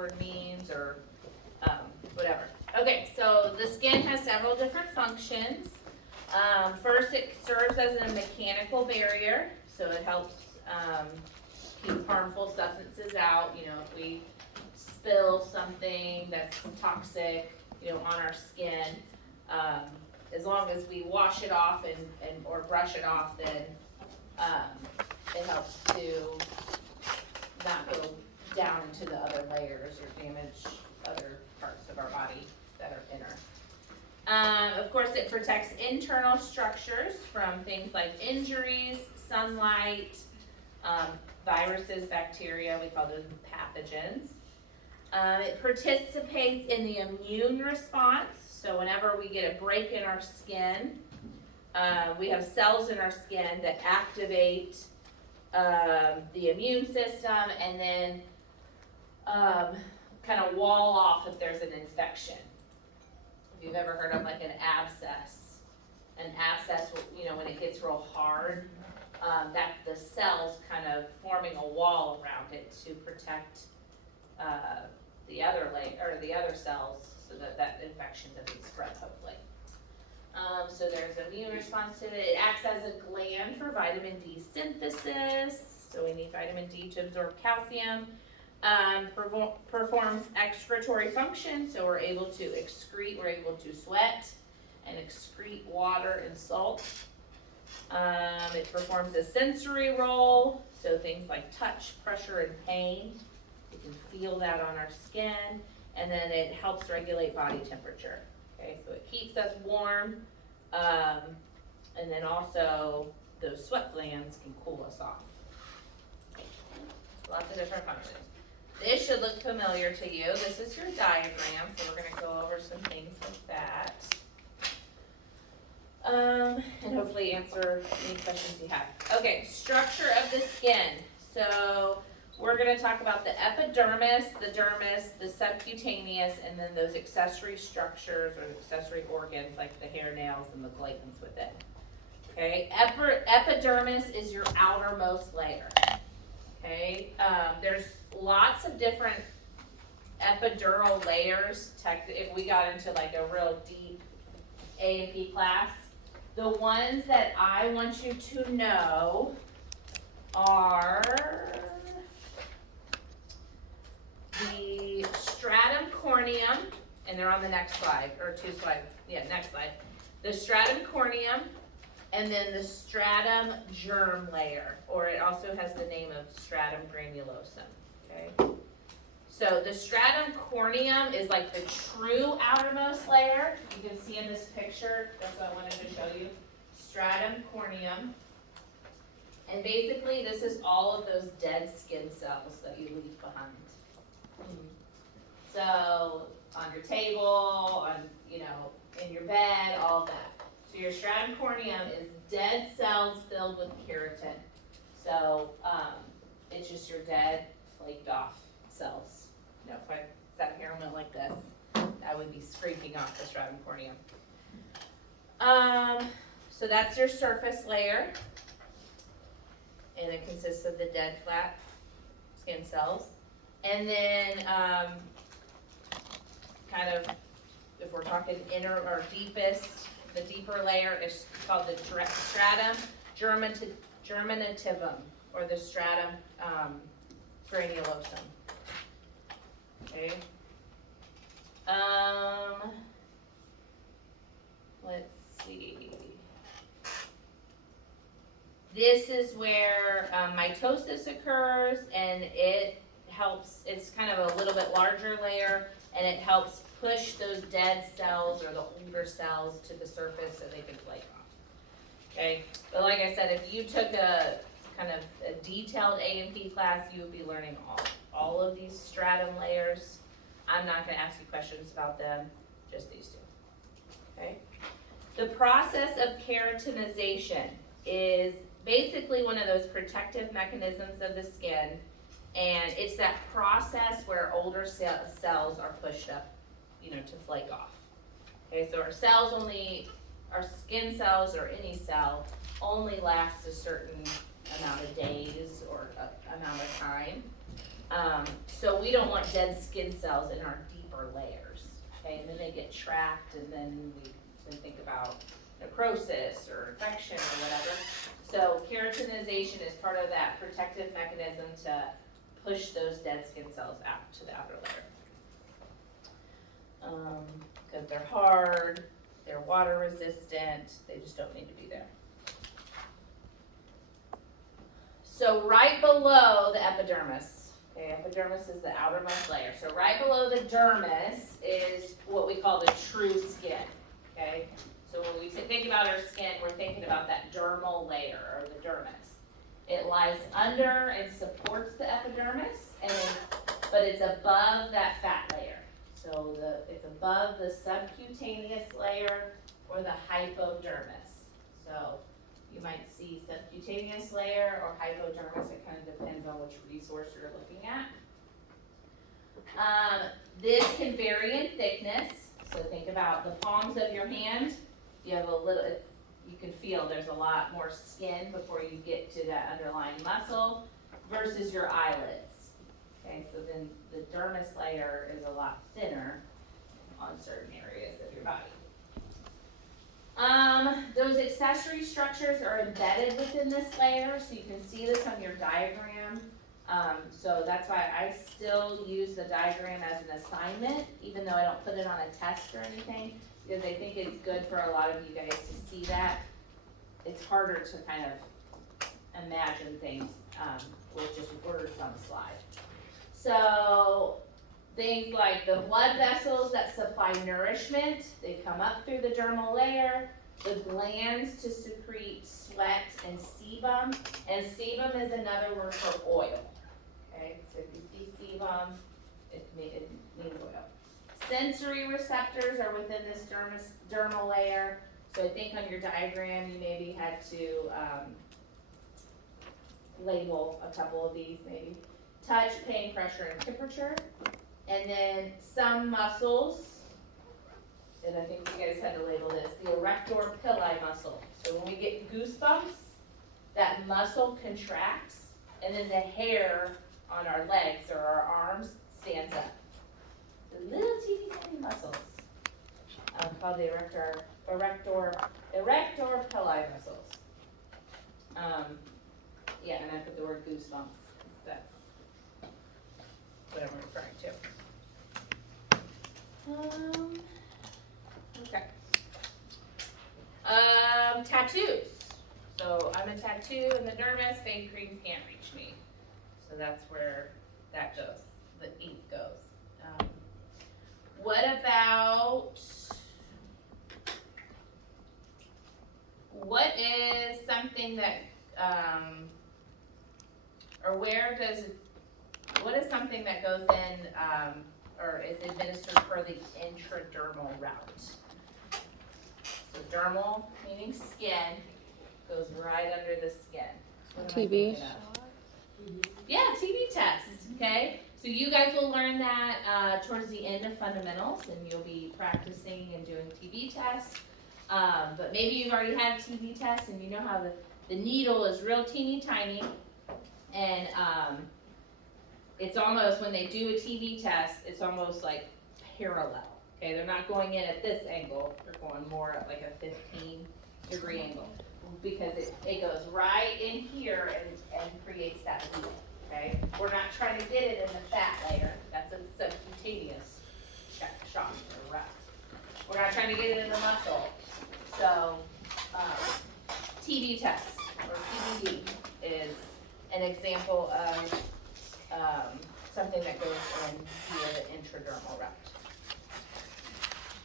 word means, or whatever. Okay, so the skin has several different functions. First, it serves as a mechanical barrier, so it helps keep harmful substances out. You know, if we spill something that's toxic, you know, on our skin, as long as we wash it off and or brush it off, then it helps to not go down into the other layers or damage other parts of our body that are inner. Of course, it protects internal structures from things like injuries, sunlight, viruses, bacteria, we call those pathogens. It participates in the immune response, so whenever we get a break in our skin, we have cells in our skin that activate the immune system and then kind of wall off if there's an infection. If you've ever heard of like an abscess, you know, when it gets real hard, that's the cells kind of forming a wall around it to protect the other cells so that infection doesn't spread, hopefully. So there's immune response to it. It acts as a gland for vitamin D synthesis, so we need vitamin D to absorb calcium. Performs excretory function, so we're able to excrete, we're able to sweat and excrete water and salt. It performs a sensory role, so things like touch, pressure, and pain. We can feel that on our skin, and then it helps regulate body temperature. Okay, so it keeps us warm, and then also those sweat glands can cool us off. Lots of different functions. This should look familiar to you. This is your diagram, so we're going to go over some things with that. And hopefully answer any questions you have. Okay, structure of the skin. So we're going to talk about the epidermis, the dermis, the subcutaneous, and then those accessory structures or accessory organs like the hair, nails, and the glands within. Okay, epidermis is your outermost layer. Okay, there's lots of different epidural layers. If we got into like a real deep A&P class, the ones that I want you to know are the stratum corneum, and they're on the next slide, or two slides, yeah, next slide. The stratum corneum, and then the stratum germ layer, or it also has the name of stratum granulosum, okay? So the stratum corneum is like the true outermost layer. You can see in this picture, that's what I wanted to show you, stratum corneum. And basically this is all of those dead skin cells that you leave behind. So on your table, on, you know, in your bed, all of that. So your stratum corneum is dead cells filled with keratin. So it's just your dead, flaked off cells. You know, if I sat here and went like this, that would be scraping off the stratum corneum. So that's your surface layer. And it consists of the dead, flat skin cells. And then kind of, if we're talking inner or deepest, the deeper layer is called the stratum germinativum, or the stratum granulosum. Okay. Let's see. This is where mitosis occurs, and it helps, it's kind of a little bit larger layer, and it helps push those dead cells or the older cells to the surface so they can flake off. Okay, but like I said, if you took a kind of a detailed A&P class, you would be learning all of these stratum layers. I'm not going to ask you questions about them, just these two. Okay, the process of keratinization is basically one of those protective mechanisms of the skin, and it's that process where older cells are pushed up, you know, to flake off. Okay, so our skin cells or any cell only lasts a certain amount of days or amount of time. So we don't want dead skin cells in our deeper layers, okay? And then they get trapped, and then we think about necrosis or infection or whatever. So keratinization is part of that protective mechanism to push those dead skin cells out to the outer layer. Because they're hard, they're water resistant, they just don't need to be there. So right below the epidermis, okay, epidermis is the outermost layer. So right below the dermis is what we call the true skin, okay? So when we think about our skin, we're thinking about that dermal layer, or the dermis. It lies under and supports the epidermis, but it's above that fat layer. So it's above the subcutaneous layer or the hypodermis. So you might see subcutaneous layer or hypodermis. It kind of depends on which resource you're looking at. This can vary in thickness. So think about the palms of your hand. You have a little, you can feel there's a lot more skin before you get to that underlying muscle versus your eyelids. Okay, so then the dermis layer is a lot thinner on certain areas of your body. Those accessory structures are embedded within this layer, so you can see this on your diagram. So that's why I still use the diagram as an assignment, even though I don't put it on a test or anything, because I think it's good for a lot of you guys to see that. It's harder to kind of imagine things with just words on the slide. So things like the blood vessels that supply nourishment, they come up through the dermal layer. The glands to secrete sweat and sebum. And sebum is another word for oil. Okay, so if you see sebum, it means oil. Sensory receptors are within this dermal layer. So I think on your diagram you maybe had to label a couple of these maybe. Touch, pain, pressure, and temperature. And then some muscles, and I think you guys had to label this, the erector pili muscle. So when we get goosebumps, that muscle contracts, and then the hair on our legs or our arms stands up. The little teeny tiny muscles called the erector pili muscles. Yeah, and I put the word goosebumps. That's what I'm referring to. Okay. Tattoos. So I'm a tattoo in the dermis, fade creams can't reach me. So that's where that goes, the ink goes. What about, what is something that, what is something that goes in, or is administered per the intradermal route? So dermal, meaning skin, goes right under the skin. TB. Yeah, TB test, okay? So you guys will learn that towards the end of fundamentals, and you'll be practicing and doing TB tests. But maybe you've already had a TB test and you know how the needle is real teeny tiny, and it's almost, when they do a TB test, it's almost like parallel, okay? They're not going in at this angle, they're going more at like a 15-degree angle, because it goes right in here and creates that needle, okay? We're not trying to get it in the fat layer, that's a subcutaneous shot or route. We're not trying to get it in the muscle. So, TB test, or TBD, is an example of something that goes in via the intradermal route.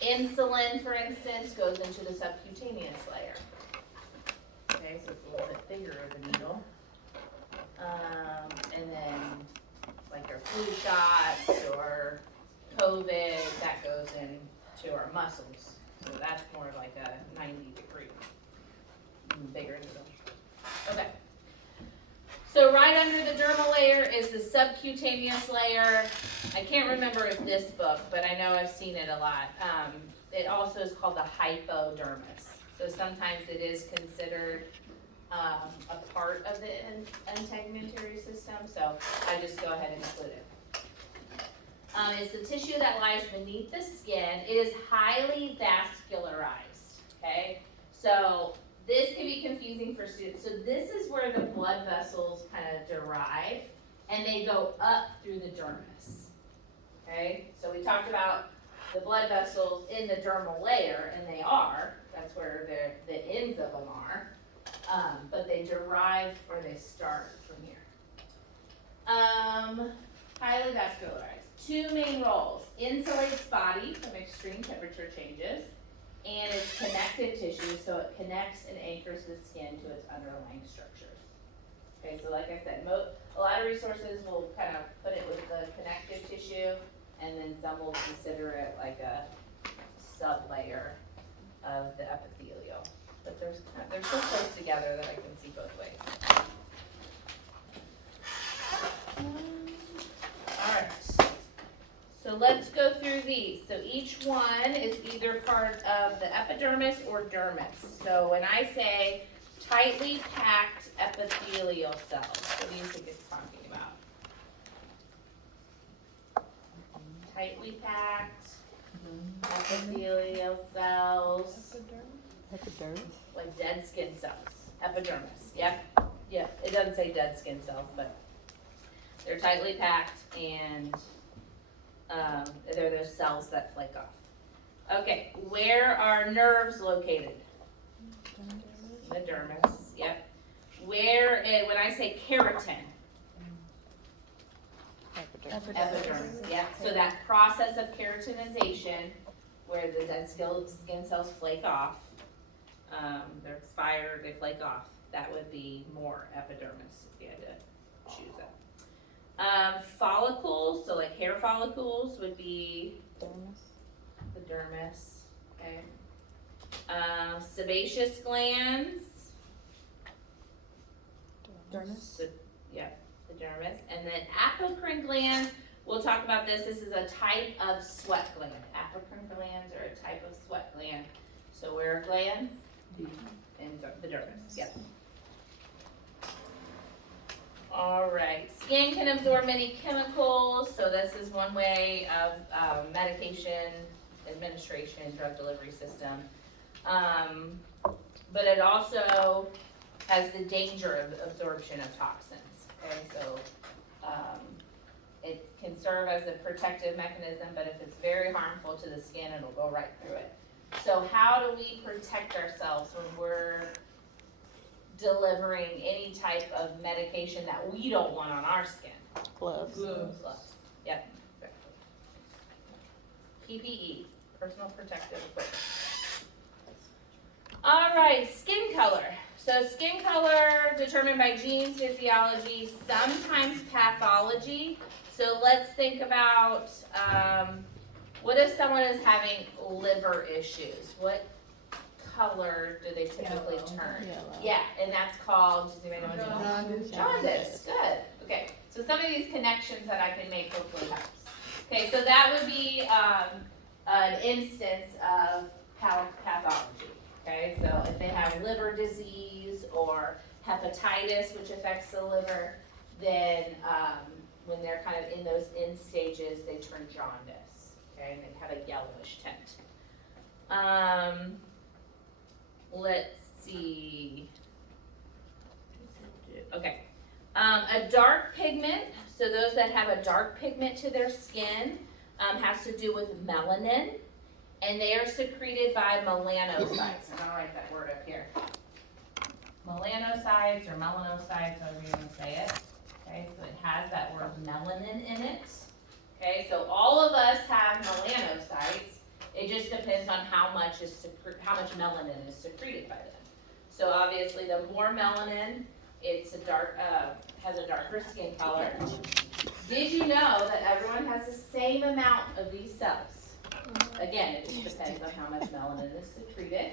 Insulin, for instance, goes into the subcutaneous layer. Okay, so it's a little bit bigger of a needle. And then, like your flu shots or COVID, that goes into our muscles. So that's more like a 90-degree, bigger needle. Okay. So right under the dermal layer is the subcutaneous layer. I can't remember this book, but I know I've seen it a lot. It also is called the hypodermis. So sometimes it is considered a part of the integumentary system, so I just go ahead and include it. It's the tissue that lies beneath the skin. It is highly vascularized, okay? So this can be confusing for students. So this is where the blood vessels kind of derive, and they go up through the dermis, okay? So we talked about the blood vessels in the dermal layer, and they are. That's where the ends of them are. But they derive, or they start from here. Highly vascularized. Two main roles: insulates body from extreme temperature changes, and it's connective tissue, so it connects and anchors the skin to its underlying structures. Okay, so like I said, a lot of resources will kind of put it with the connective tissue, and then some will consider it like a sublayer of the epithelial. But they're so close together that I can see both ways. Alright, so let's go through these. So each one is either part of the epidermis or dermis. So when I say tightly packed epithelial cells, what do you think it's talking about? Tightly packed epithelial cells. Epidermis? Like dead skin cells. Epidermis. Yep. Yep. It doesn't say dead skin cells, but they're tightly packed, and they're those cells that flake off. Okay, where are nerves located? The dermis. Yep. Where, when I say keratin? Epidermis. Yep. So that process of keratinization, where the dead skin cells flake off, they're expired, they flake off. That would be more epidermis if you had to choose that. Follicles, so like hair follicles would be the dermis. Okay. Sebaceous glands. Dermis? Yep, the dermis. And then apocrine glands, we'll talk about this. This is a type of sweat gland. Apocrine glands are a type of sweat gland. So where are glands? In the dermis, yep. All right, skin can absorb many chemicals, so this is one way of medication administration, drug delivery system. But it also has the danger of absorption of toxins, okay? So it can serve as a protective mechanism, but if it's very harmful to the skin, it'll go right through it. So how do we protect ourselves when we're delivering any type of medication that we don't want on our skin? Gloves. Gloves. Yep. PPE, personal protective equipment. All right, skin color. So skin color determined by genes, physiology, sometimes pathology. So let's think about what if someone is having liver issues? What color do they typically turn? Yellow. Yeah, and that's called, does anybody know what it is? Jaundice. Good. Okay, so some of these connections that I can make hopefully helps. Okay, so that would be an instance of pathology. Okay, so if they have liver disease or hepatitis, which affects the liver, then when they're kind of in those end stages, they turn jaundice. Okay, and they have a yellowish tint. Let's see. Okay, a dark pigment. So those that have a dark pigment to their skin has to do with melanin, and they are secreted by melanocytes. And I'll write that word up here. Melanocytes or melanocytes, however you want to say it. Okay, so it has that word melanin in it. Okay, so all of us have melanocytes. It just depends on how much melanin is secreted by them. So obviously, the more melanin, it's a dark, has a darker skin color. Did you know that everyone has the same amount of these cells? Again, it just depends on how much melanin is secreted.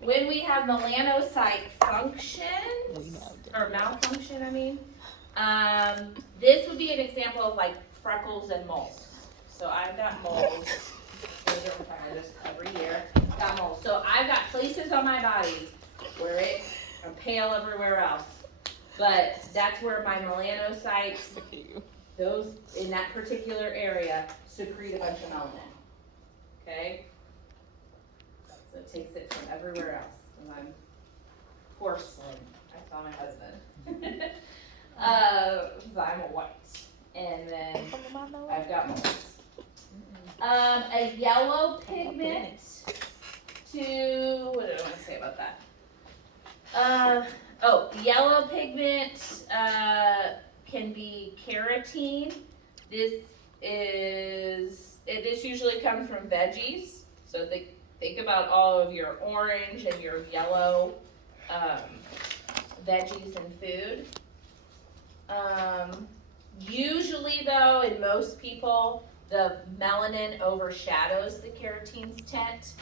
When we have melanocyte function, or malfunction, I mean, this would be an example of like freckles and moles. So I've got moles. Those are kind of just every year. Got moles. So I've got places on my body where it I'm pale everywhere else. But that's where my melanocytes, Look at you. those in that particular area, secrete a bunch of melanin. Okay? So it takes it from everywhere else. And I'm porcelain. I saw my husband. Because I'm a white. And then I've got moles. A yellow pigment to, what did I want to say about that? Yellow pigment can be carotene. This usually comes from veggies. So think about all of your orange and your yellow veggies and food. Usually though, in most people, the melanin overshadows the carotene's tint.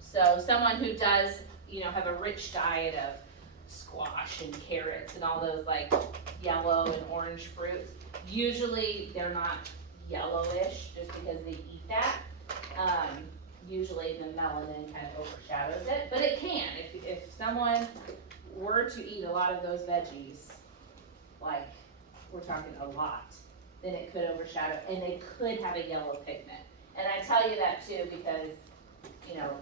So someone who does, have a rich diet of squash and carrots and all those like yellow and orange fruits, usually they're not yellowish just because they eat that. Usually the melanin kind of overshadows it, but it can. If someone were to eat a lot of those veggies, like we're talking a lot, then it could overshadow, and they could have a yellow pigment. And I tell you that too because,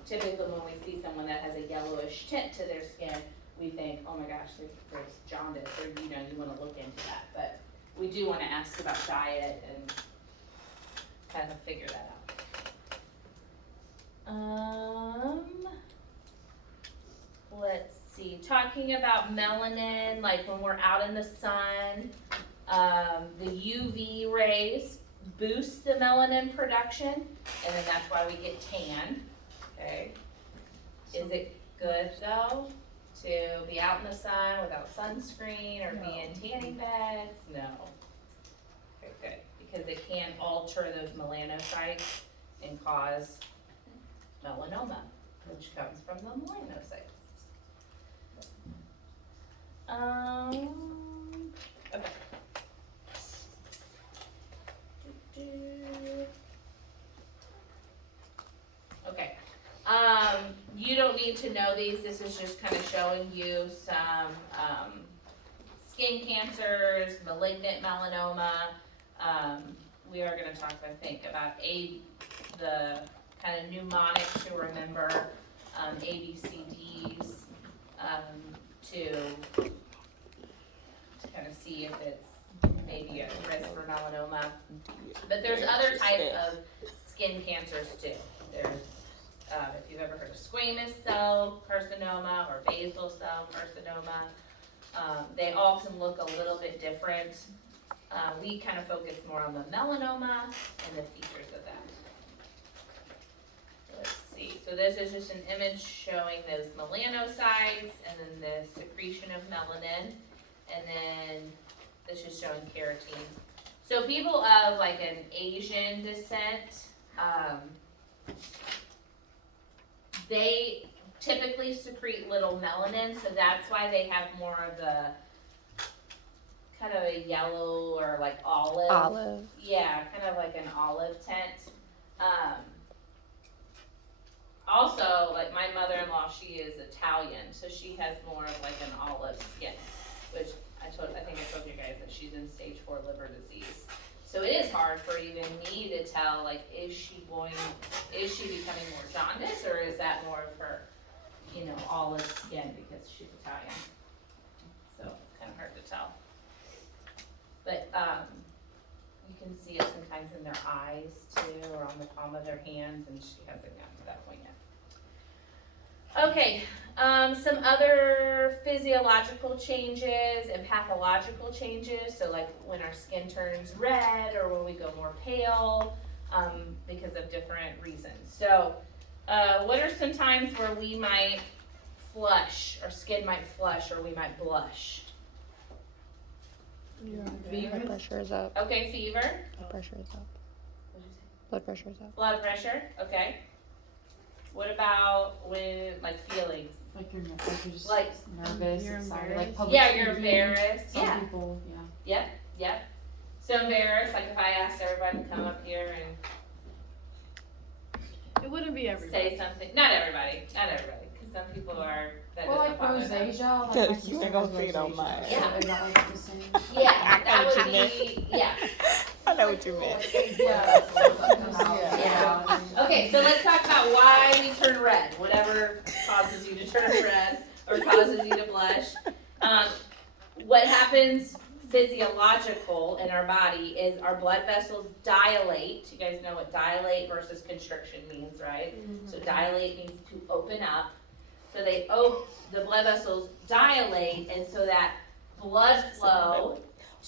typically when we see someone that has a yellowish tint to their skin, we think, oh my gosh, there's jaundice, or you want to look into that. But we do want to ask about diet and kind of figure that out. Let's see, talking about melanin, like when we're out in the sun, the UV rays boost the melanin production, and then that's why we get tan. Okay. Is it good though to be out in the sun without sunscreen or be in tanning beds? No. Okay, good. Because it can alter those melanocytes and cause melanoma, which comes from the melanocytes. Okay. Okay. You don't need to know these. This is just kind of showing you some skin cancers, malignant melanoma. We are going to talk, I think, about the kind of mnemonics to remember, ABCDs, to kind of see if it's maybe a risk for melanoma. But there's other types of skin cancers too. There's, if you've ever heard of squamous cell carcinoma or basal cell carcinoma, they all can look a little bit different. We kind of focus more on the melanoma and the features of that. Let's see, so this is just an image showing those melanocytes and then the secretion of melanin, and then this is showing carotene. So people of like an Asian descent, they typically secrete little melanin, so that's why they have more of the kind of a yellow or like olive. Olive. Yeah, kind of like an olive tint. Also, like my mother-in-law, she is Italian, so she has more of like an olive skin, which I think I told you guys that she's in stage 4 liver disease. So it is hard for even me to tell, like, is she becoming more jaundice, or is that more of her, olive skin because she's Italian? So it's kind of hard to tell. But you can see it sometimes in their eyes too, or on the palm of their hands, and she hasn't gotten to that point yet. Okay, some other physiological changes and pathological changes, so like when our skin turns red or when we go more pale, because of different reasons. So what are some times where we might flush, our skin might flush, or we might blush? Blood pressure is up. Okay, fever. Blood pressure is up. Blood pressure is up. Blood pressure, okay. What about when, like, feelings? Like you're just Like, nervous, you're excited, embarrassed. like public Yeah, you're speaking. embarrassed, Some yeah. people, yeah. Yep. So embarrassed, like if I asked everybody to come up here and It wouldn't be everybody. say something, not everybody, because some people are, that Well, doesn't like bother them. rosacea, Yeah, like my you sister ain't gonna has see it on rosacea, mine. so Yeah. is that like the same? Yeah, I that know what would you meant. be, yeah. I know what you meant. Yeah. Okay, so let's talk about why we turn red, whatever causes you to turn red or causes you to blush. What happens physiological in our body is our blood vessels dilate. You guys know what dilate versus constriction means, right? So dilate means to open up. So the blood vessels dilate, and so that blood flow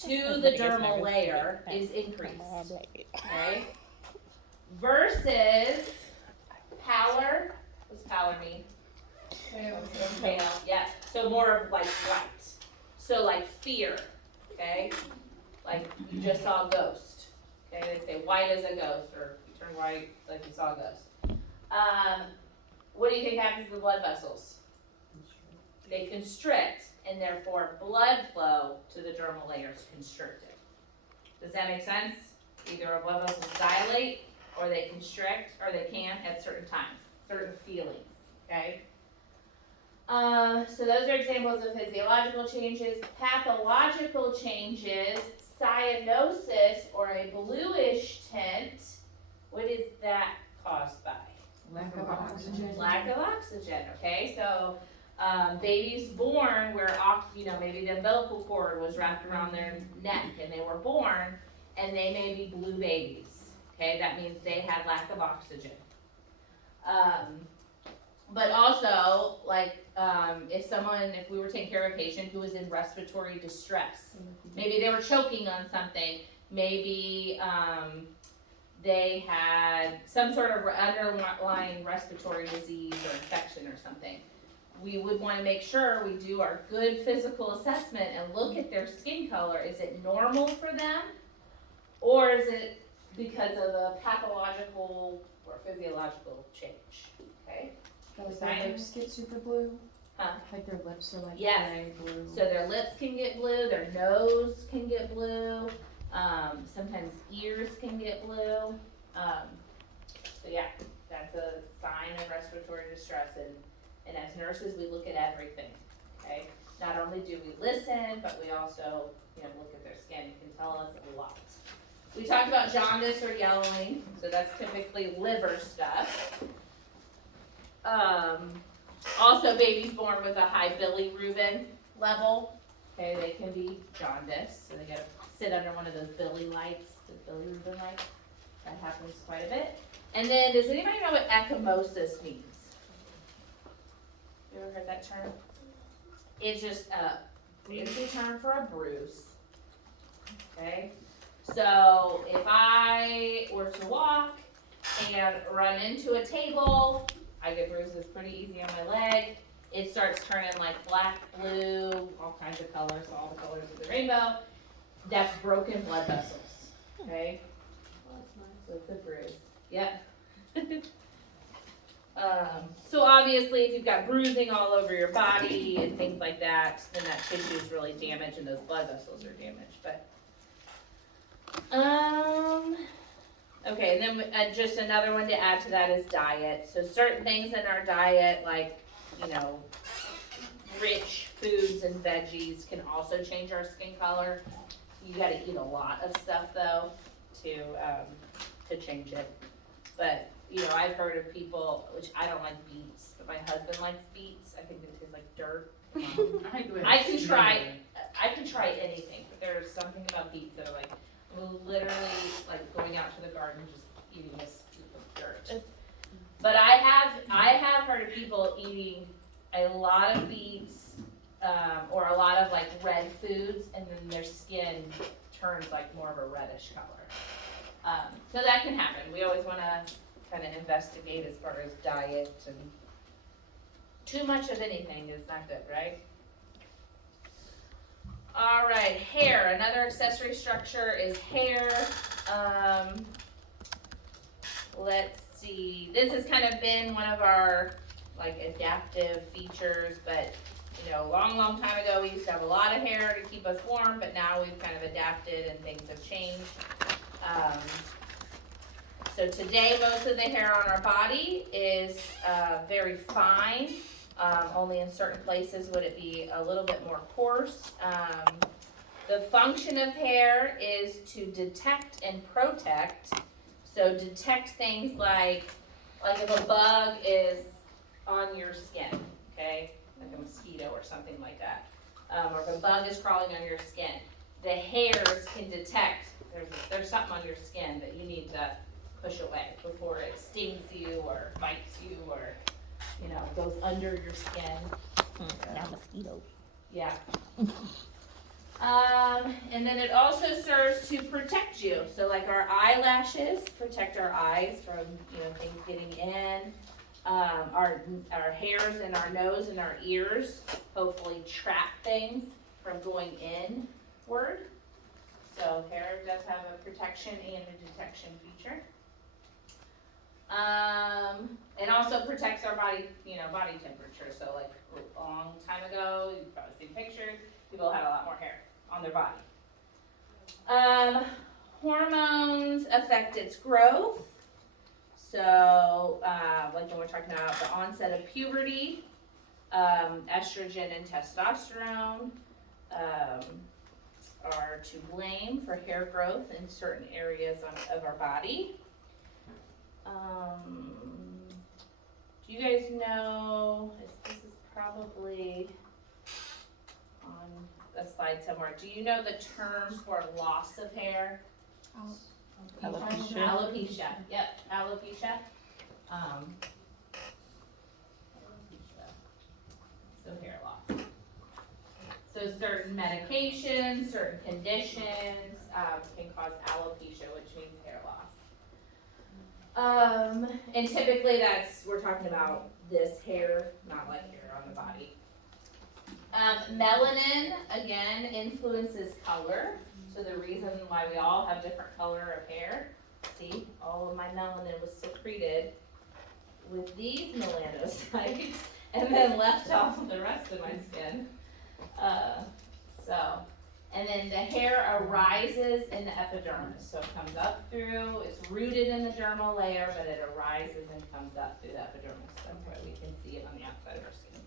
to the dermal layer is increased, okay? Versus pallor, what's pallor mean? Pale, yeah, so more of like white. So like fear, okay? Like you just saw a ghost, okay? They say white as a ghost, or you turn white like you saw a ghost. What do you think happens to the blood vessels? They constrict, and therefore blood flow to the dermal layer is constricted. Does that make sense? Either our blood vessels dilate, or they constrict, or they can at certain times, certain feelings, okay? So those are examples of physiological changes. Pathological changes, cyanosis, or a bluish tint. What is that caused by? Lack of oxygen. Lack of oxygen, okay? So, babies born where, maybe the umbilical cord was wrapped around their neck and they were born, and they may be blue babies, okay? That means they had lack of oxygen. But also, like, if we were taking care of a patient who was in respiratory distress, maybe they were choking on something, maybe, they had some sort of underlying respiratory disease or infection or something. We would wanna make sure we do our good physical assessment and look at their skin color. Is it normal for them? Or is it because of a pathological or physiological change, okay? Does their lips get super blue? Huh? Like their lips are like Yes. gray, blue. So their lips can get blue, their nose can get blue, sometimes ears can get blue. So yeah, that's a sign of respiratory distress, and as nurses, we look at everything, okay? Not only do we listen, but we also, look at their skin. It can tell us a lot. We talked about jaundice or yellowing, so that's typically liver stuff. Also babies born with a high bilirubin level, okay, they can be jaundice, so they gotta sit under one of those bilirubin lights. That happens quite a bit. And then, does anybody know what ecchymosis means? You ever heard that term? It's just a fancy term for a bruise, okay? So, if I were to walk and run into a table, I get bruises pretty easy on my leg. It starts turning like black, blue, all kinds of colors, all the colors of the rainbow. That's broken blood vessels, okay? So it's a bruise. Yep. So obviously, if you've got bruising all over your body and things like that, then that tissue is really damaged and those blood vessels are damaged. But okay, and then just another one to add to that is diet. So certain things in our diet, like rich foods and veggies, can also change our skin color. You gotta eat a lot of stuff though to change it. But I've heard of people, which I don't like beets, but my husband likes beets. I think they taste like dirt. I can try anything, but there's something about beets that are like, literally like going out to the garden just eating this scoop of dirt. But I have heard of people eating a lot of beets, or a lot of like red foods, and then their skin turns like more of a reddish color. So that can happen. We always want to kind of investigate as far as diet, and too much of anything is not good, right? All right, hair. Another accessory structure is hair. Let's see. This has kind of been one of our like adaptive features, but a long time ago we used to have a lot of hair to keep us warm, but now we've kind of adapted and things have changed. So today most of the hair on our body is very fine, Only in certain places would it be a little bit more coarse. The function of hair is to detect and protect. So detect things like if a bug is on your skin, okay, like a mosquito or something like that, or if a bug is crawling on your skin, the hairs can detect there's something on your skin that you need to push away before it stings you or bites you or goes under your skin. Now mosquitoes. Yeah. And then it also serves to protect you. So like our eyelashes protect our eyes from, things getting in. Our hairs in our nose and our ears hopefully trap things from going inward. So hair does have a protection and a detection feature. And also protects our body, body temperature. So like a long time ago, you've probably seen pictures, people had a lot more hair on their body. Hormones affect its growth. So, like when we're talking about the onset of puberty, estrogen and testosterone are to blame for hair growth in certain areas of our body. Do you guys know, this is probably on a slide somewhere, do you know the term for loss of hair? Alopecia. Alopecia, yep, alopecia. So hair loss. So certain medications, certain conditions can cause alopecia, which means hair loss. And typically we're talking about this hair, not like hair on the body. Melanin, again, influences color. So the reason why we all have different color of hair, see, all of my melanin was secreted with these melanocytes and then left off of the rest of my skin. And then the hair arises in the epidermis. So it comes up through, it's rooted in the dermal layer, but it arises and comes up through the epidermis. That's why we can see it on the outside of our skin.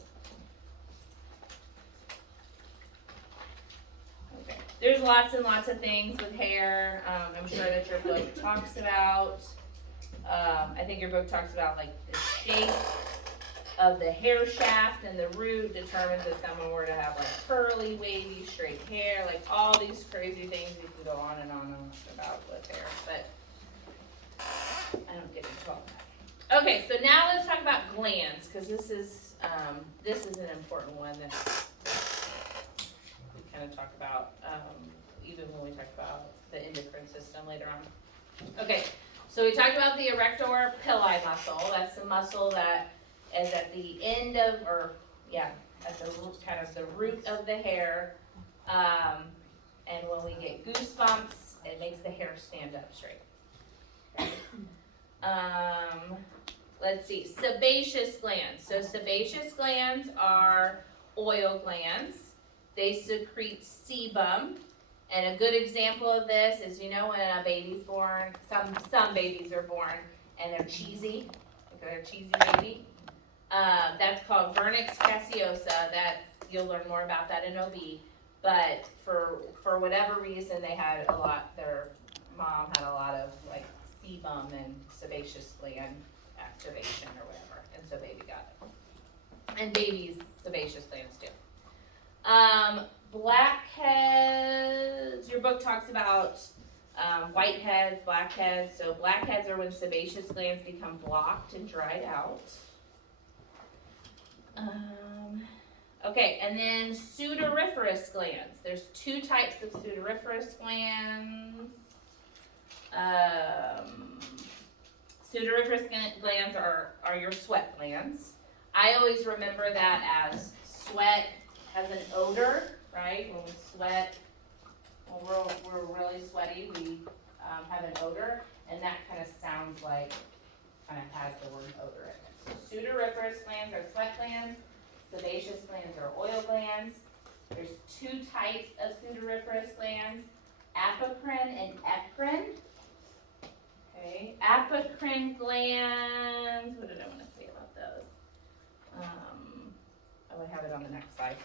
Okay. There's lots and lots of things with hair. I'm sure that your book talks about. I think your book talks about like the shape of the hair shaft and the root determines if someone were to have like curly, wavy, straight hair, like all these crazy things you can go on and on about with hair, but I don't get into all that. Okay, so now let's talk about glands, because this is an important one that we kind of talk about even when we talk about the endocrine system later on. Okay, so we talked about the erector pili muscle. That's the muscle that is at the end of, at the root, kind of the root of the hair. And when we get goosebumps, it makes the hair stand up straight. Okay. Let's see, sebaceous glands. So sebaceous glands are oil glands. They secrete sebum. And a good example of this is, when a baby's born, some babies are born and they're cheesy, like they're a cheesy baby. That's called vernix caseosa. You'll learn more about that in OB. But for whatever reason, their mom had a lot of like sebum and sebaceous gland activation or whatever, and so baby got it. And babies, sebaceous glands too. Blackheads, your book talks about whiteheads, blackheads. So blackheads are when sebaceous glands become blocked and dried out. Okay, and then sudoriferous glands. There's two types of sudoriferous glands. Sudoriferous glands are your sweat glands. I always remember that as sweat has an odor, right? When we sweat, when we're really sweaty, we have an odor, and that kind of sounds like, kind of has the word odor in it. So sudoriferous glands are sweat glands. Sebaceous glands are oil glands. There's two types of sudoriferous glands, apocrine and eccrine. Okay, apocrine glands, what did I want to say about those? Oh, I have it on the next slide.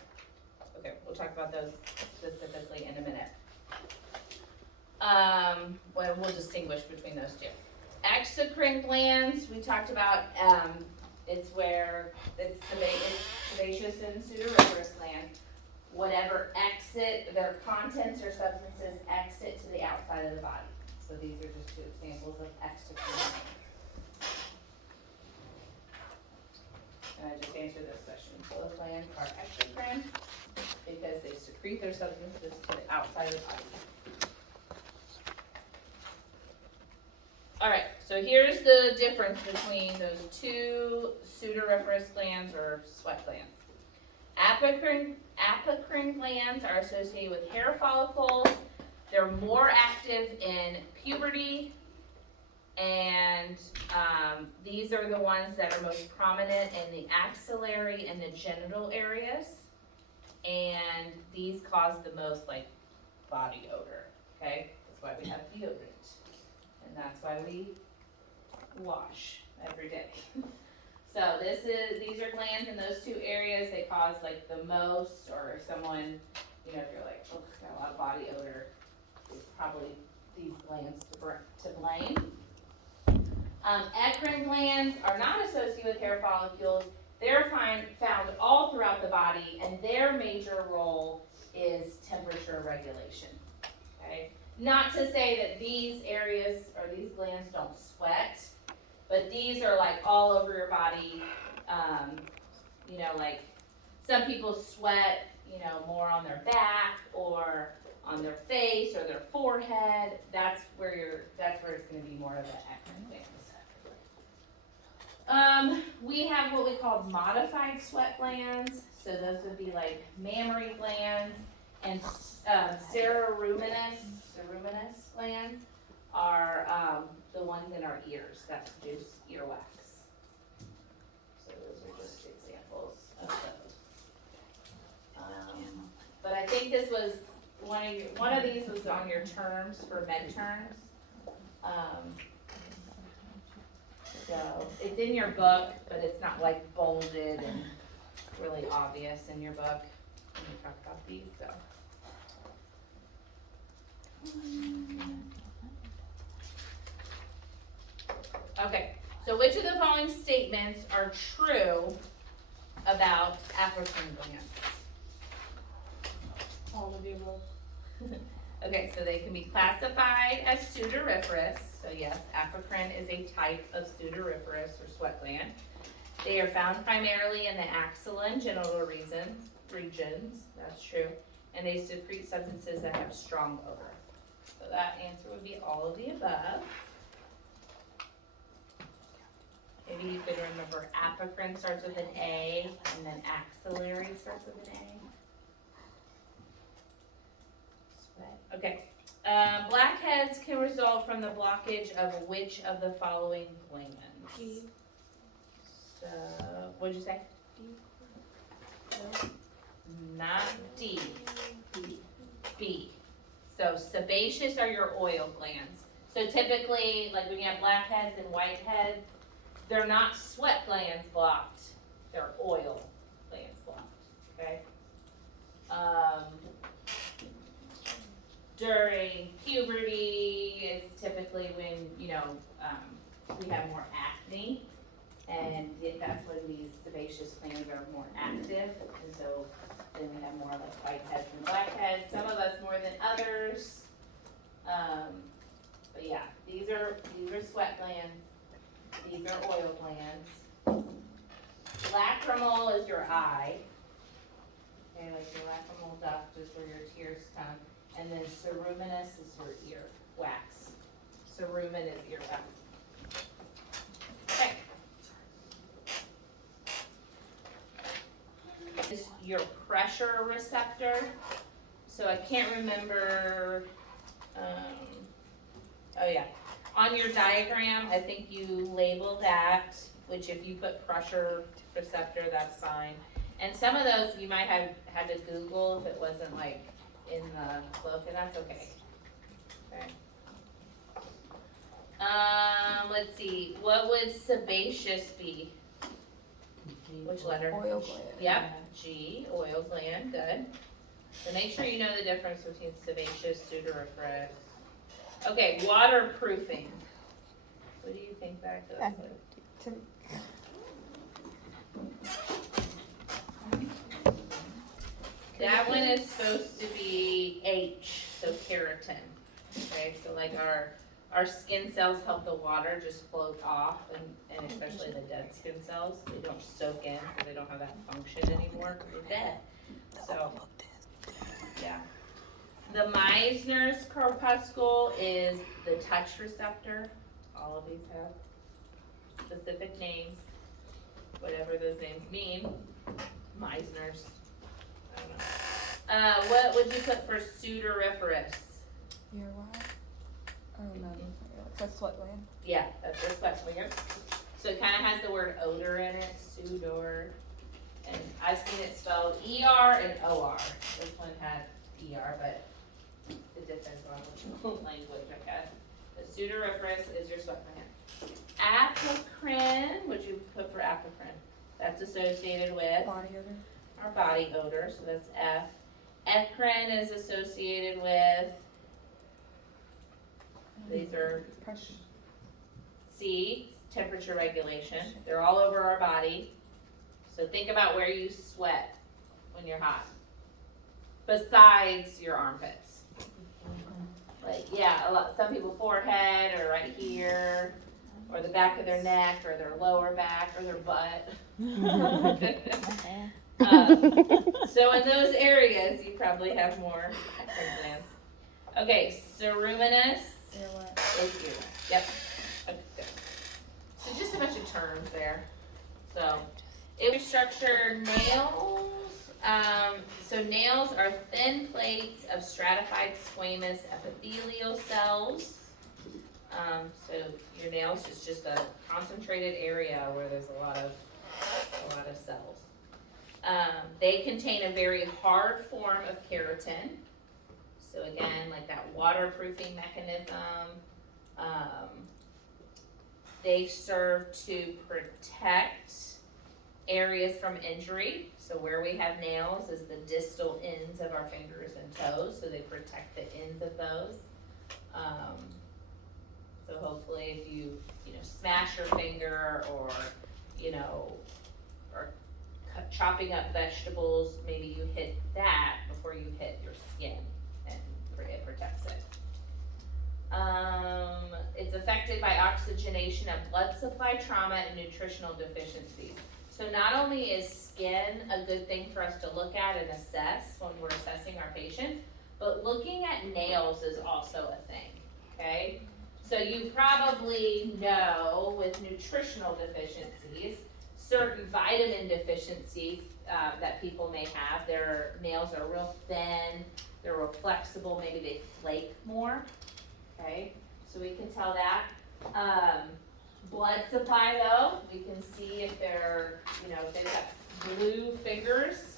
Okay, we'll talk about those specifically in a minute. Well, we'll distinguish between those two. Exocrine glands, we talked about, it's where it's sebaceous and pseudoreferous glands. Whatever exit, their contents or substances exit to the outside of the body. So these are just two examples of exocrine glands. And I just answered this question. Both glands are exocrine because they secrete their substances to the outside of the body. Alright, so here's the difference between those two pseudoreferous glands or sweat glands. Apocrine glands are associated with hair follicles. They're more active in puberty, and these are the ones that are most prominent in the axillary and the genital areas, and these cause the most like body odor. Okay, that's why we have deodorant, and that's why we wash every day. So these are glands in those two areas. They cause like the most, or if someone, you know, if you're like, oh, got a lot of body odor, it's probably these glands to blame. Eccrine glands are not associated with hair follicles. They're found all throughout the body, and their major role is temperature regulation. Okay? Not to say that these areas or these glands don't sweat, but these are like all over your body. You know, like some people sweat, you know, more on their back or on their face or their forehead. That's where it's going to be more of the eccrine glands. We have what we call modified sweat glands. So those would be like mammary glands, and ceruminous glands are the ones in our ears that produce earwax. So those are just examples of those. But I think this was one of these was on your terms for midterms. So it's in your book, but it's not like bolded and really obvious in your book when you talk about these. So. Okay, so which of the following statements are true about apocrine glands? All of the above. Okay, so they can be classified as pseudoreferous. So yes, apocrine is a type of pseudoreferous or sweat gland. They are found primarily in the axilla and genital regions, that's true, and they secrete substances that have strong odor. So that answer would be all of the above. Maybe you could remember apocrine starts with an A, and then axillary starts with an A. Okay. Blackheads can result from the blockage of which of the following glands? D. So, what'd you say? D. No. Not D. B. So sebaceous are your oil glands. So typically, like when you have blackheads and whiteheads, they're not sweat glands blocked, they're oil glands blocked, okay? During puberty is typically when, you know, we have more acne, and that's when these sebaceous glands are more active, and so then we have more like whiteheads and blackheads, some of us more than others. But yeah, these are sweat glands. These are oil glands. Lacrimal is your eye. Okay, like your lacrimal duct is where your tears come. And then ceruminous is your ear wax. Cerumen is ear wax. Okay. This is your pressure receptor. So I can't remember, oh yeah. On your diagram, I think you label that, which if you put pressure receptor, that's fine. And some of those you might have had to Google if it wasn't like in the book, and that's okay. Okay. Let's see, what would sebaceous be? Which letter? Oil gland. Yep, G, oil gland, good. So make sure you know the difference between sebaceous, sudoriferous. Okay, waterproofing. What do you think that goes with? That one is supposed to be H, so keratin. Okay, so like our skin cells help the water just float off, and especially the dead skin cells, they don't soak in because they don't have that function anymore because they're dead. So, yeah. The Meissner's corpuscle is the touch receptor. All of these have specific names, whatever those names mean. Meissner's. I don't know. What would you put for sudoriferous? Your what? Oh no, that's sweat gland. Yeah, that's the sweat gland. So it kind of has the word odor in it, sudor. And I've seen it spelled ER and OR. This one had ER, but it depends on which language, I guess. The sudoriferous is your sweat gland. Apocrine, what'd you put for apocrine? That's associated with Body odor. our body odor, so that's F. Eccrine is associated with, these are Pressure. C, temperature regulation. They're all over our body. So think about where you sweat when you're hot. Besides your armpits. Like, yeah, some people forehead or right here, or the back of their neck, or their lower back, or their butt. So in those areas, you probably have more eccrine glands. Okay, ceruminous is here. Yep. Okay, good. So just a bunch of terms there. So it would structure nails. So nails are thin plates of stratified squamous epithelial cells. So your nails is just a concentrated area where there's a lot of cells. They contain a very hard form of keratin. So again, like that waterproofing mechanism. They serve to protect areas from injury. So where we have nails is the distal ends of our fingers and toes, so they protect the ends of those. So hopefully if you smash your finger or chopping up vegetables, maybe you hit that before you hit your skin, and it protects it. It's affected by oxygenation of blood supply trauma and nutritional deficiencies. So not only is skin a good thing for us to look at and assess when we're assessing our patients, but looking at nails is also a thing, okay? So you probably know with nutritional deficiencies, certain vitamin deficiencies that people may have, their nails are real thin, they're real flexible, maybe they flake more, okay? So we can tell that. Blood supply though, we can see if they're, if they've got blue fingers,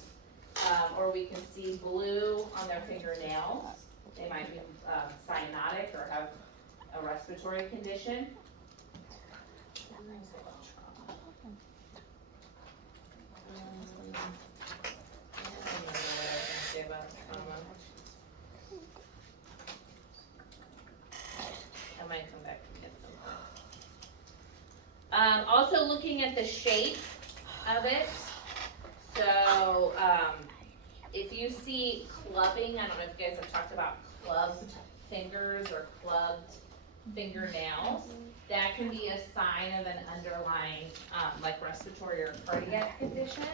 or we can see blue on their fingernails. They might be cyanotic or have a respiratory condition. I might come back and get some. Also looking at the shape of it. So if you see clubbing, I don't know if you guys have talked about clubbed fingers or clubbed fingernails, that can be a sign of an underlying like respiratory or cardiac condition.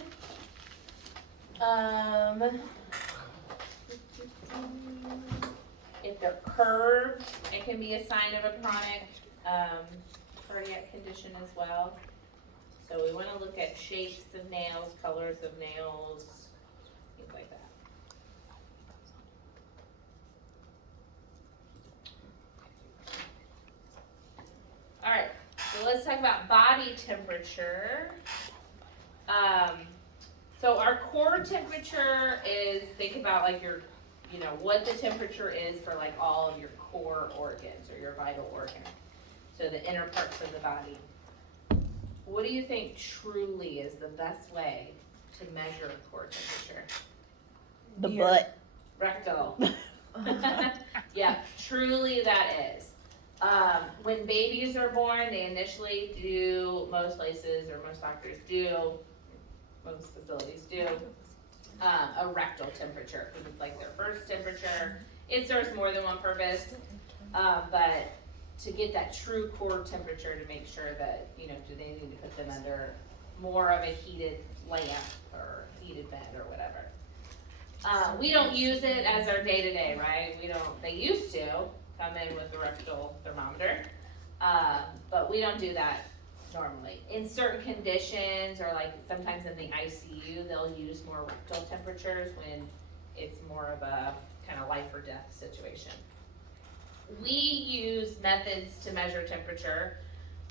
If they're curved, it can be a sign of a chronic cardiac condition as well. So we want to look at shapes of nails, colors of nails, things like that. All right, so let's talk about body temperature. So our core temperature is, think about like your, what the temperature is for like all of your core organs or your vital organs. So the inner parts of the body. what do you think truly is the best way to measure core temperature? The butt. Rectal. Yeah, truly that is. When babies are born, they initially do, most places or most doctors do, most facilities do, a rectal temperature, because it's like their first temperature. It serves more than one purpose, but to get that true core temperature to make sure that, do they need to put them under more of a heated lamp or heated bed or whatever. We don't use it as our day-to-day, right? They used to come in with the rectal thermometer, but we don't do that normally. In certain conditions, or like sometimes in the ICU, they'll use more rectal temperatures when it's more of a kind of life or death situation. We use methods to measure temperature,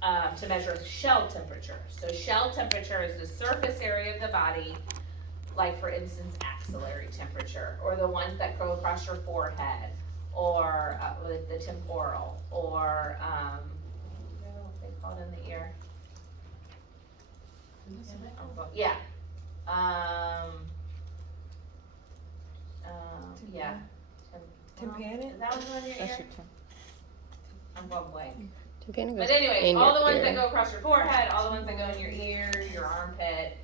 to measure shell temperature. So shell temperature is the surface area of the body, like for instance, axillary temperature, or the ones that go across your forehead, or with the temporal, or I don't know what they call it in the ear. Yeah. Yeah. Tympanic? Is that what's on your That's ear? your turn. I'm going blank. Tympanic But goes anyways, in all the your ones ear. that go across your forehead, all the ones that go in your ear, your armpit,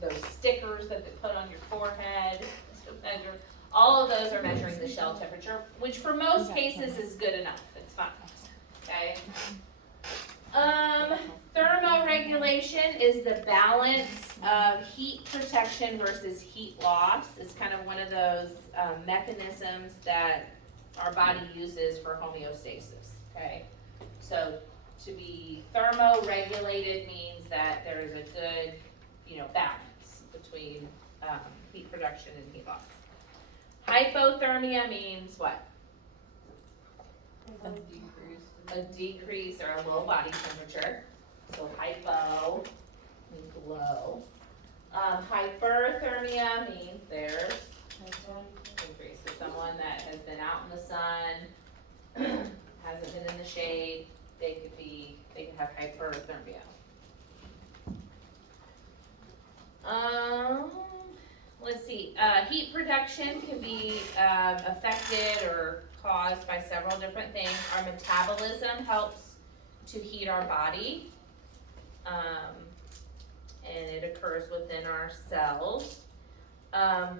those stickers that they put on your forehead to measure, all of those are measuring the shell temperature, which for most cases is good enough, it's fine, okay? Thermoregulation is the balance of heat protection versus heat loss. It's kind of one of those mechanisms that our body uses for homeostasis, okay? So to be thermoregulated means that there is a good, balance between heat production and heat loss. Hypothermia means what? A decrease or a low body temperature. So hypo means low. Hyperthermia means there's increase. So someone that has been out in the sun, hasn't been in the shade, they can have hyperthermia. Let's see, heat production can be affected or caused by several different things. Our metabolism helps to heat our body, and it occurs within our cells.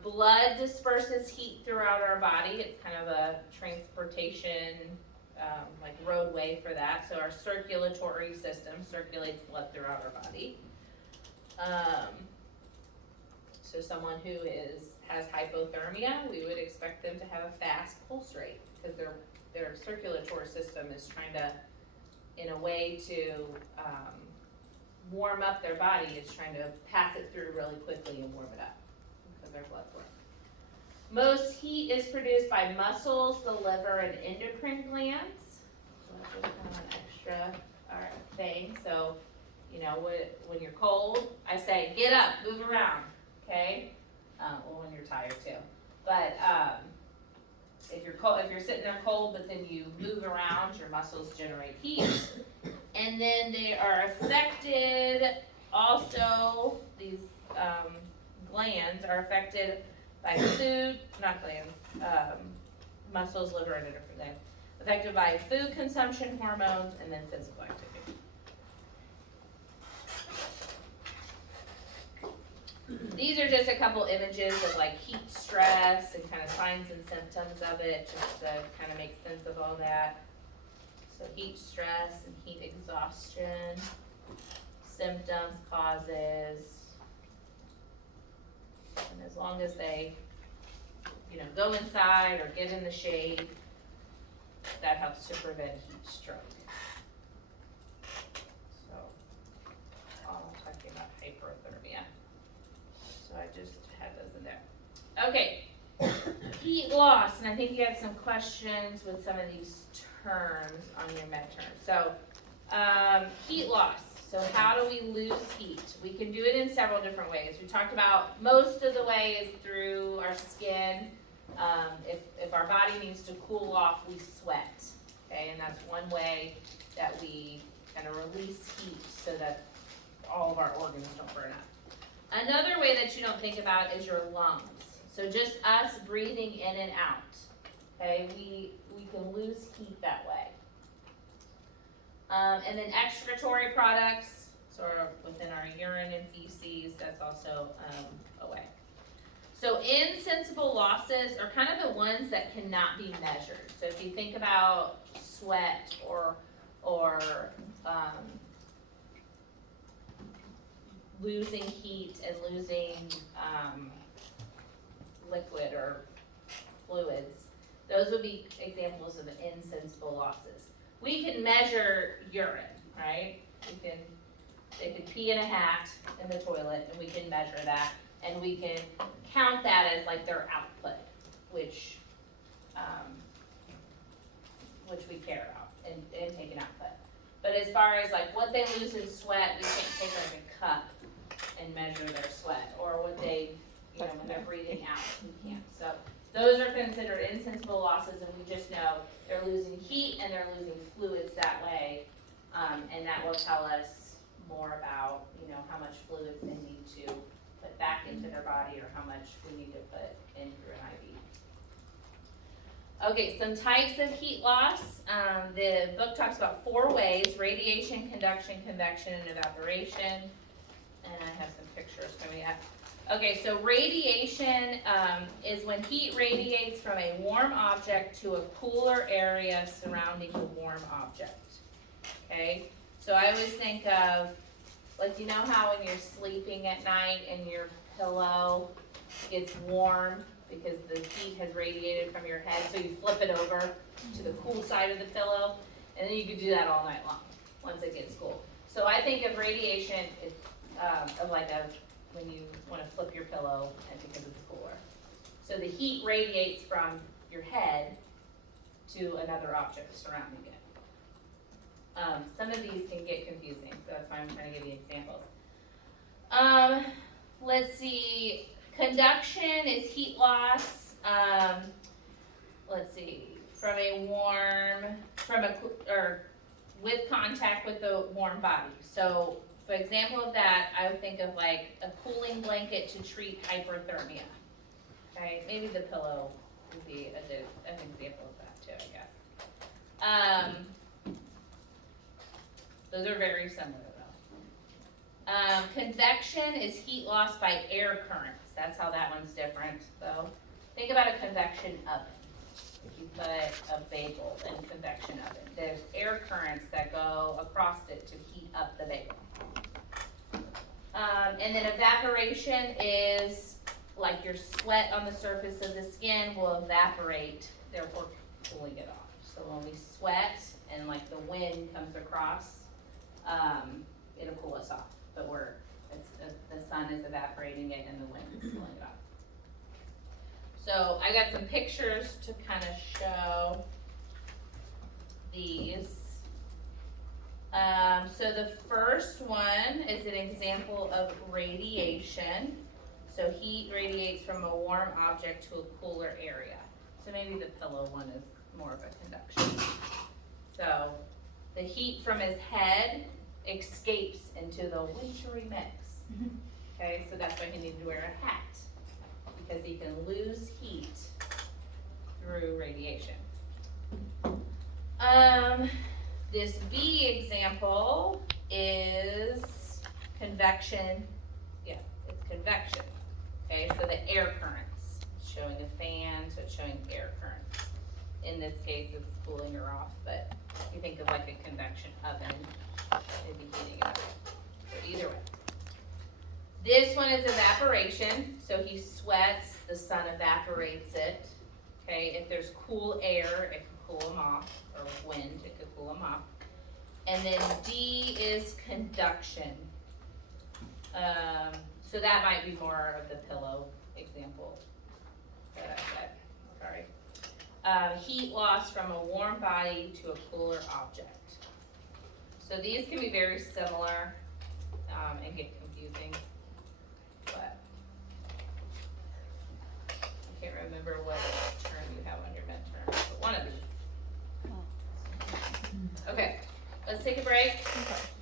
Blood disperses heat throughout our body. It's kind of a transportation, like roadway for that. So our circulatory system circulates blood throughout our body. So someone who has hypothermia, we would expect them to have a fast pulse rate because their circulatory system is trying to, in a way to warm up their body, it's trying to pass it through really quickly and warm it up because their blood flow. Most heat is produced by muscles, the liver, and endocrine glands. So that's just kind of an extra thing. So, when you're cold, I say, get up, move around, okay? Well, when you're tired too. But if you're sitting there cold, but then you move around, your muscles generate heat. And then they are affected, also, these glands are affected by food, not glands, muscles, liver, and endocrine glands. Affected by food consumption, hormones, and then physical activity. These are just a couple images of like heat stress and kind of signs and symptoms of it, just to kind of make sense of all that. So heat stress and heat exhaustion, symptoms, causes, and as long as they, go inside or get in the shade, that helps to prevent heat stroke. So, all talking about hyperthermia. So I just had those in there. Okay, heat loss, and I think you had some questions with some of these terms on your med terms. So, heat loss. So how do we lose heat? We can do it in several different ways. We talked about most of the way is through our skin. If our body needs to cool off, we sweat. Okay, and that's one way that we kind of release heat so that all of our organs don't burn up. Another way that you don't think about is your lungs. So just us breathing in and out, okay? We can lose heat that way. And then excretory products, so within our urine and feces, that's also a way. So insensible losses are kind of the ones that cannot be measured. So if you think about sweat or losing heat and losing liquid or fluids, those would be examples of insensible losses. We can measure urine, right? They could pee in a hat in the toilet, and we can measure that, and we can count that as like their output, which we care about and take an output. But as far as like what they lose in sweat, we can't take like a cup and measure their sweat, or what they, when they're breathing out, we can't. So those are considered insensible losses, and we just know they're losing heat and they're losing fluids that way, and that will tell us more about, how much fluids they need to put back into their body or how much we need to put in through an IV. Okay, some types of heat loss. The book talks about 4 ways: radiation, conduction, convection, and evaporation. And I have some pictures coming up. Okay, so radiation is when heat radiates from a warm object to a cooler area surrounding the warm object. Okay, so I always think of, like, you know how when you're sleeping at night and your pillow gets warm because the heat has radiated from your head, so you flip it over to the cool side of the pillow, and then you could do that all night long once it gets cool. So I think of radiation as of like when you want to flip your pillow and because it's cooler. So the heat radiates from your head to another object surrounding it. Some of these can get confusing, so that's why I'm trying to give you examples. Let's see, conduction is heat loss. Let's see, with contact with the warm body. So, for example of that, I would think of like a cooling blanket to treat hyperthermia. Okay, maybe the pillow would be an example of that too, I guess. Those are very similar though. Convection is heat loss by air currents. That's how that one's different though. Think about a convection oven. If you put a bagel in a convection oven, there's air currents that go across it to heat up the bagel. And then evaporation is like your sweat on the surface of the skin will evaporate, therefore cooling it off. So when we sweat and like the wind comes across, it'll cool us off. But the sun is evaporating it and the wind is cooling it off. So I got some pictures to kind of show these. So the first one is an example of radiation. So heat radiates from a warm object to a cooler area. So maybe the pillow one is more of a conduction. So the heat from his head escapes into the wintry mix. Okay, so that's why he needed to wear a hat, because he can lose heat through radiation. This B example is convection. Yeah, it's convection. Okay, so the air currents. It's showing a fan, so it's showing air currents. In this case, it's cooling her off, but if you think of like a convection oven, it'd be heating it up. So either way. This one is evaporation, so he sweats, the sun evaporates it. Okay, if there's cool air, it can cool him off, or wind, it could cool him off. And then D is conduction. So that might be more of the pillow example that I said, sorry. Heat loss from a warm body to a cooler object. So these can be very similar and get confusing, but I can't remember what term you have on your midterm, but one of these. Okay, let's take a break. Okay.